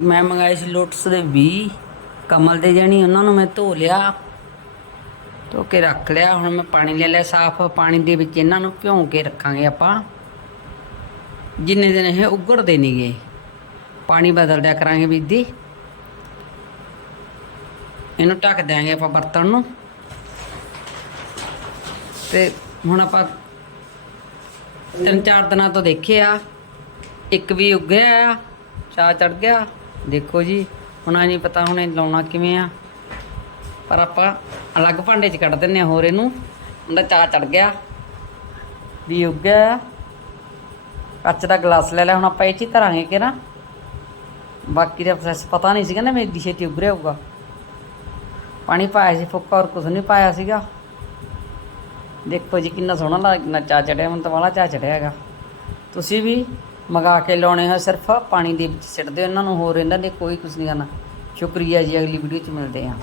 ਮੈਂ ਮੰਗਾਏ ਸੀ ਲੋਟਸ ਦੇ 20 ਕਮਲ ਦੇ ਜਾਣੀ ਉਹਨਾਂ ਨੂੰ ਮੈਂ ਧੋ ਲਿਆ, ਧੋ ਕੇ ਰੱਖ ਲਿਆ। ਹੁਣ ਮੈਂ ਪਾਣੀ ਲੈ ਲਿਆ ਸਾਫ਼ ਪਾਣੀ ਦੇ ਵਿੱਚ ਇਹਨਾਂ ਨੂੰ ਭਿਉਂ ਕੇ ਰੱਖਾਂਗੇ ਆਪਾਂ। ਜਿੰਨੇ ਦਿਨ ਇਹ ਉਗੜਦੇ ਨਹੀਂਗੇ ਪਾਣੀ ਬਦਲ ਦਿਆ ਕਰਾਂਗੇ ਵਿੱਚ ਇਹਨੂੰ ਢੱਕ ਦਿਆਂਗੇ ਆਪਾਂ ਬਰਤਨ ਨੂੰ। ਤੇ ਹੁਣ ਆਪਾਂ ਤਿੰਨ ਚਾਰ ਦਿਨਾਂ ਤੋਂ ਦੇਖਿਆ, ਇੱਕ ਵੀ ਉੱਗਿਆ ਆ ਚਾ ਚੜ ਗਿਆ। ਦੇਖੋ ਜੀ ਹੁਣ ਨਹੀਂ ਪਤਾ ਹੁਣ ਇਹ ਲਾਉਣਾ ਕਿਵੇਂ ਆ। ਪਰ ਆਪਾਂ ਅਲੱਗ ਭਾਂਡੇ 'ਚ ਕੱਢ ਦਿੰਨੇ ਆ ਹੋਰ ਇਹਨੂੰ। ਉਹਦਾ ਚਾ ਚੜ ਗਿਆ। ਵੀ ਉੱਗਿਆ ਆ ਕੱਚ ਦਾ ਗਲਾਸ ਲੈ ਲਿਆ, ਹੁਣ ਆਪਾਂ ਇਹ 'ਚ ਹੀ ਧਰਾਂਗੇ ਕਿ ਨਾ। ਬਾਕੀ ਦਾ ਪ੍ਰੋਸੈਸ ਪਤਾ ਨਹੀਂ ਸੀਗਾ ਨਾ ਮੇਰੀ ਛੇਤੀ ਉੱਗ ਰਿਹਾ ਹੋਊਗਾ। ਪਾਣੀ ਪਾਇਆ ਸੀ ਫੁੱਕਾ ਔਰ ਕੁਝ ਨਹੀਂ ਪਾਇਆ ਸੀਗਾ। ਦੇਖੋ ਜੀ, ਕਿੰਨਾ ਸੋਹਣਾ ਲੱਗ ਕਿੰਨਾ ਚਾ ਚੜਿਆ ਮੈਨੂੰ ਤਾਂ ਵਾਲਾ ਚਾ ਚੜਿਆ ਹੈਗਾ। ਤੁਸੀਂ ਵੀ ਮੰਗਾ ਕੇ ਲਾਉਣੇ ਹੋ ਸਿਰਫ ਪਾਣੀ ਦੇ ਵਿੱਚ ਸਿੱਟਦੇ ਹੋ ਇਹਨਾਂ ਨੂੰ ਹੋਰ ਇਹਨਾਂ ਦੇ ਕੋਈ ਕੁਝ ਨਹੀਂ ਕਰਨਾ। ਸ਼ੁਕਰੀਆ ਜੀ, ਅਗਲੀ ਵੀਡੀਓ 'ਚ ਮਿਲਦੇ ਹਾਂ।